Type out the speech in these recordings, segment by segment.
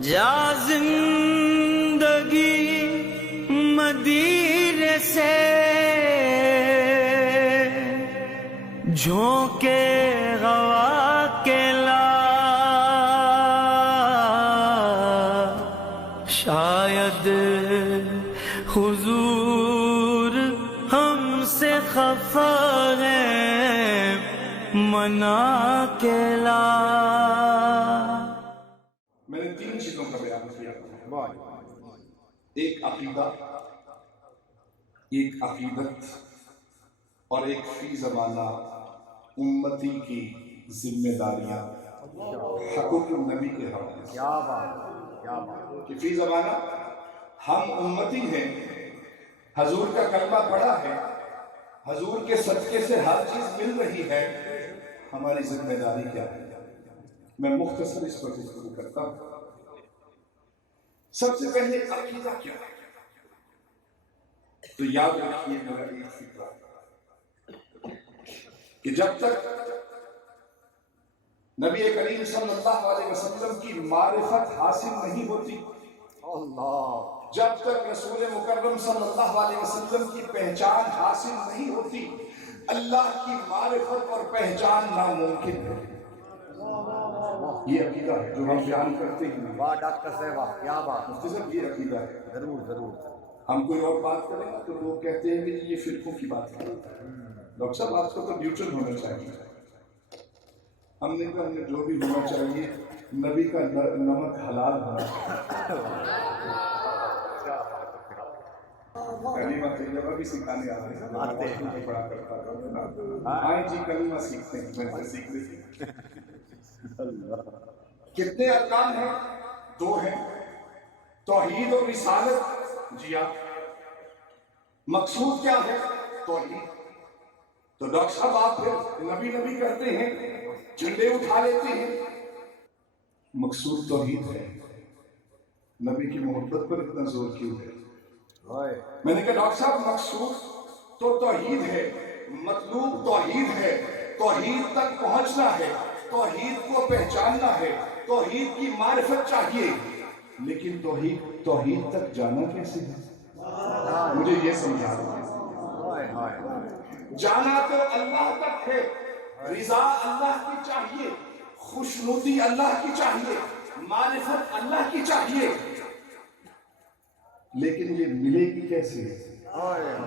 جا زندگی مدینے سے جھونکے ہوا کے لا، شاید حضور ہم سے خفا ہے منا کے لا۔ میں نے تین چیزوں کا بیان کیا، ایک عقیدہ، ایک عقیدت، اور ایک فی زمانہ امتی کی ذمہ داریاں حقوق النبی کے حوالے سے۔ کیا بات کہ فی زمانہ ہم امتی ہیں، حضور کا کلمہ پڑھا ہے، حضور کے صدقے سے ہر چیز مل رہی ہے، ہماری ذمہ داری کیا ہے؟ میں مختصر اس پر گفتگو کرتا ہوں۔ سب سے پہلے عقیدہ کیا ہے؟ تو یاد رکھیے میرا ایک فکرہ کہ جب تک نبی کریم صلی اللہ علیہ وسلم کی معرفت حاصل نہیں ہوتی، جب تک رسول مکرم صلی اللہ علیہ وسلم کی پہچان حاصل نہیں ہوتی، اللہ کی معرفت اور پہچان ناممکن ہے۔ یہ عقیدہ ہے جو ہم بیان کرتے ہیں۔ واہ ڈاکٹر صاحب کیا بات، مفتی صاحب یہ عقیدہ ہے۔ ضرور ضرور۔ ہم کوئی اور بات کریں گے تو لوگ کہتے ہیں کہ یہ فرقوں کی بات کریں۔ ڈاکٹر صاحب آپ کو تو نیوٹرل ہونا چاہیے۔ ہم نے کہا ہمیں جو بھی ہونا چاہیے نبی کا نمک حلال ہونا چاہیے۔ کلمہ طیبہ بھی سکھانے آتے ہیں، پڑھا کرتا تھا۔ آئیں جی کلمہ سیکھتے ہیں، میں سے سیکھ لیتے ہیں۔ کتنے ارکان ہیں؟ دو ہیں، توحید اور رسالت۔ جی ہاں، مقصود کیا ہے؟ توحید۔ تو ڈاکٹر صاحب آپ پھر نبی نبی کرتے ہیں، جھنڈے اٹھا لیتے ہیں، مقصود توحید ہے۔ نبی کی محبت پر اتنا زور کیوں ہے؟ میں نے کہا ڈاکٹر صاحب مقصود تو توحید ہے، مطلوب توحید ہے، توحید تک پہنچنا ہے، توحید کو پہچاننا ہے، توحید کی معرفت چاہیے، لیکن توحید تک جانا کیسے ہے؟ مجھے یہ سمجھا دیں۔ جانا تو اللہ تک ہے، رضا اللہ کی چاہیے، خوشنودی اللہ کی چاہیے، معرفت اللہ کی چاہیے، لیکن یہ ملے گی کیسے؟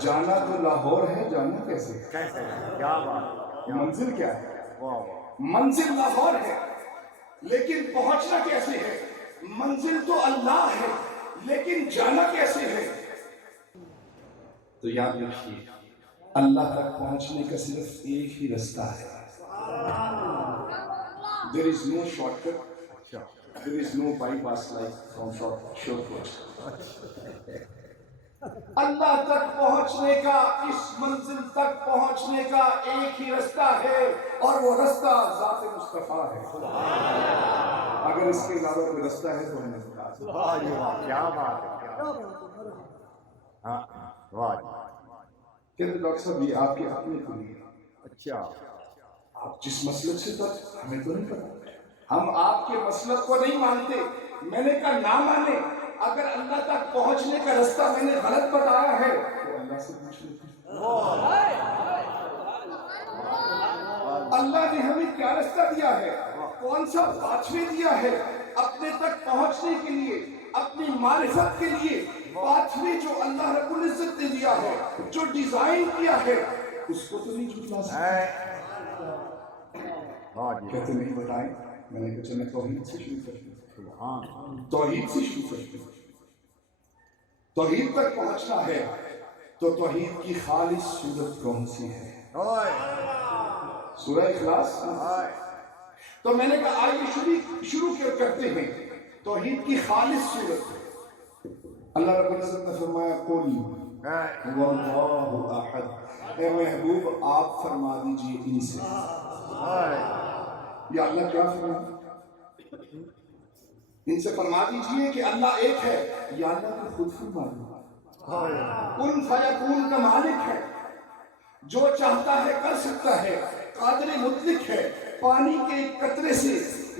جانا تو لاہور ہے، جانا کیسے؟ کیا بات، منزل کیا ہے؟ منزل لاہور ہے، لیکن پہنچنا کیسے ہے؟ منزل تو اللہ ہے، لیکن جانا کیسے ہے؟ تو یاد رکھیے اللہ تک پہنچنے کا صرف ایک ہی رستہ ہے۔ There is no shortcut. There is no bypass like from shortcut. اللہ تک پہنچنے کا، اس منزل تک پہنچنے کا ایک ہی رستہ ہے، اور وہ رستہ ذات مصطفیٰ ہے۔ اگر اس کے علاوہ کوئی رستہ ہے تو ہمیں بتا دیں۔ کیا بات ہے، کہتے ڈاکٹر صاحب یہ آپ کے اپنے کو لیے، اچھا آپ جس مسلک سے تک ہمیں تو نہیں پتا، ہم آپ کے مسلک کو نہیں مانتے۔ میں نے کہا نہ مانے، اگر اللہ تک پہنچنے کا رستہ میں نے غلط بتایا ہے تو اللہ سے پوچھ لیتے۔ اللہ نے ہمیں کیا رستہ دیا ہے، کون سا پاتھوے دیا ہے اپنے تک پہنچنے کے لیے، اپنی معرفت کے لیے؟ پاتھوے جو اللہ رب العزت نے دیا ہے، جو ڈیزائن کیا ہے، اس کو تو نہیں جھٹلا سکتے۔ کہتے نہیں بتائیں، میں نے کہا چلیں توحید سے شروع کرتے ہیں، توحید سے شروع کرتے ہیں۔ توحید تک پہنچنا ہے تو توحید کی خالص صورت کون سی ہے؟ سورہ اخلاص۔ تو میں نے کہا آئیے شروع کرتے ہیں توحید کی خالص صورت۔ اللہ رب العزت نے فرمایا قل هو اللہ احد، اے محبوب آپ فرما دیجئے ان سے۔ یا اللہ کیا فرمایا؟ ان سے فرما دیجئے کہ اللہ ایک ہے، یا اللہ کو خود فرما دیجئے۔ کن فیکون کا مالک ہے، جو چاہتا ہے کر سکتا ہے، قادر مطلق ہے، پانی کے ایک قطرے سے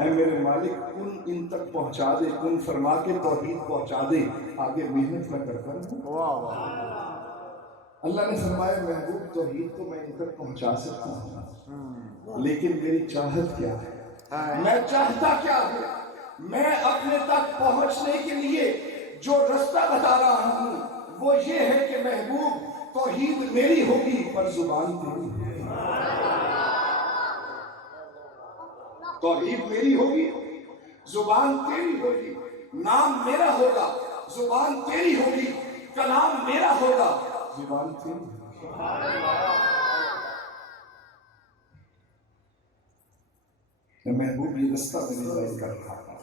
اے میرے مالک کن ان تک پہنچا دے، کن فرما کے توحید پہنچا دے، آگے محنت میں کرتا رہوں۔ اللہ نے فرمایا محبوب توحید کو میں ان تک پہنچا سکتا ہوں، لیکن میری چاہت کیا ہے، میں چاہتا کیا ہوں؟ میں اپنے تک پہنچنے کے لیے جو رستہ بتا رہا ہوں وہ یہ ہے کہ محبوب توحید میری ہوگی پر زبان تیری ہوگی۔ توحید میری ہوگی، زبان تیری ہوگی، نام میرا ہوگا، زبان تیری ہوگی، کلام میرا ہوگا، زبان تیری ہوگی۔ محبوب یہ رستہ میں ظاہر کر رہا تھا،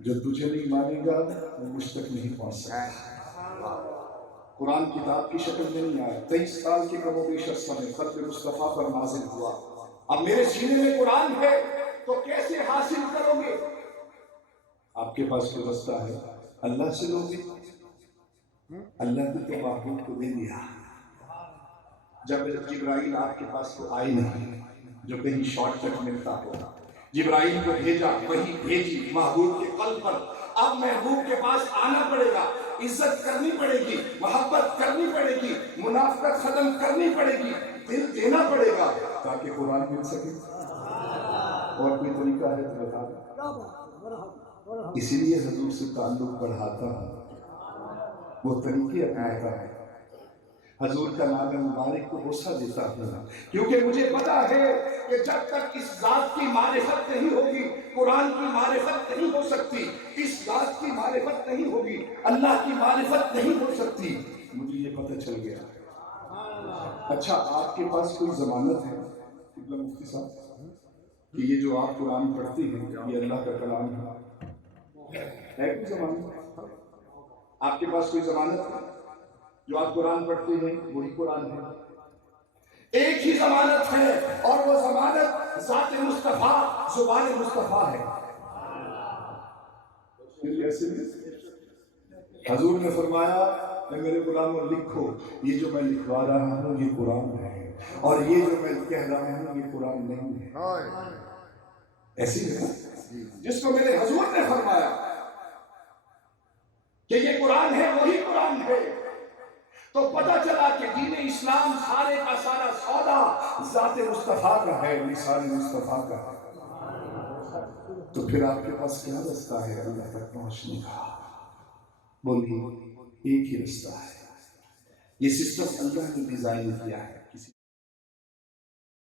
جو تجھے نہیں مانے گا وہ مجھ تک نہیں پہنچ سکتا۔ قرآن کتاب کی شکل میں نہیں آیا، 23 سال کے کم و بیش عرصہ میں خط مصطفیٰ پر نازل ہوا۔ اب میرے سینے میں قرآن ہے تو کیسے حاصل کرو گے؟ آپ کے پاس کوئی رستہ ہے، اللہ سے لو گے؟ اللہ نے تو محبوب کو دے دیا۔ جب جبرائیل آپ کے پاس تو آئے نہیں جو کہیں شارٹ کٹ ملتا ہو، جبرائیل کو بھیجا، وہی بھیجی محبوب کے قلب پر۔ اب محبوب کے پاس آنا پڑے گا، عزت کرنی پڑے گی، محبت کرنی پڑے گی، منافقت ختم کرنی پڑے گی، دل دینا پڑے گا تاکہ قرآن مل سکے۔ اور کوئی طریقہ ہے تو بتا دیں۔ اسی لیے حضور سے تعلق بڑھاتا ہوں، وہ طریقے اپناتا ہے، حضور کا نام مبارک کو غصہ دیتا ہوں، کیونکہ مجھے پتا ہے کہ جب تک اس ذات کی معرفت نہیں ہوگی قرآن کی معرفت نہیں ہو سکتی، اس ذات کی معرفت نہیں ہوگی اللہ کی معرفت نہیں ہو سکتی۔ مجھے یہ پتہ چل گیا۔ اچھا آپ کے پاس کوئی ضمانت ہے قبلہ مفتی صاحب کہ یہ جو آپ قرآن پڑھتے ہیں یہ اللہ کا کلام ہے کوئی ضمانت؟ آپ کے پاس کوئی ضمانت ہے؟ جو آپ قرآن پڑھتے ہیں وہی قرآن ہے۔ ایک ہی ضمانت ہے اور وہ ضمانت ذات مصطفیٰ زبان مصطفیٰ ہے۔ حضور نے فرمایا کہ میرے غلاموں لکھو، یہ جو میں لکھوا رہا ہوں یہ قرآن ہے، اور یہ جو میں کہہ رہا ہوں یہ قرآن نہیں ہے۔ ایسی ہے جس کو میرے حضور نے فرمایا کہ یہ قرآن ہے وہی قرآن ہے، تو پتہ چلا کہ دین اسلام سارے کا سارا سودا ذات مصطفیٰ کا ہے، لسان مصطفیٰ کا ہے۔ تو پھر آپ کے پاس کیا رستہ ہے اللہ تک پہنچنے کا؟ بولیے ایک ہی رستہ ہے۔ یہ سسٹم اللہ نے ڈیزائن کیا ہے۔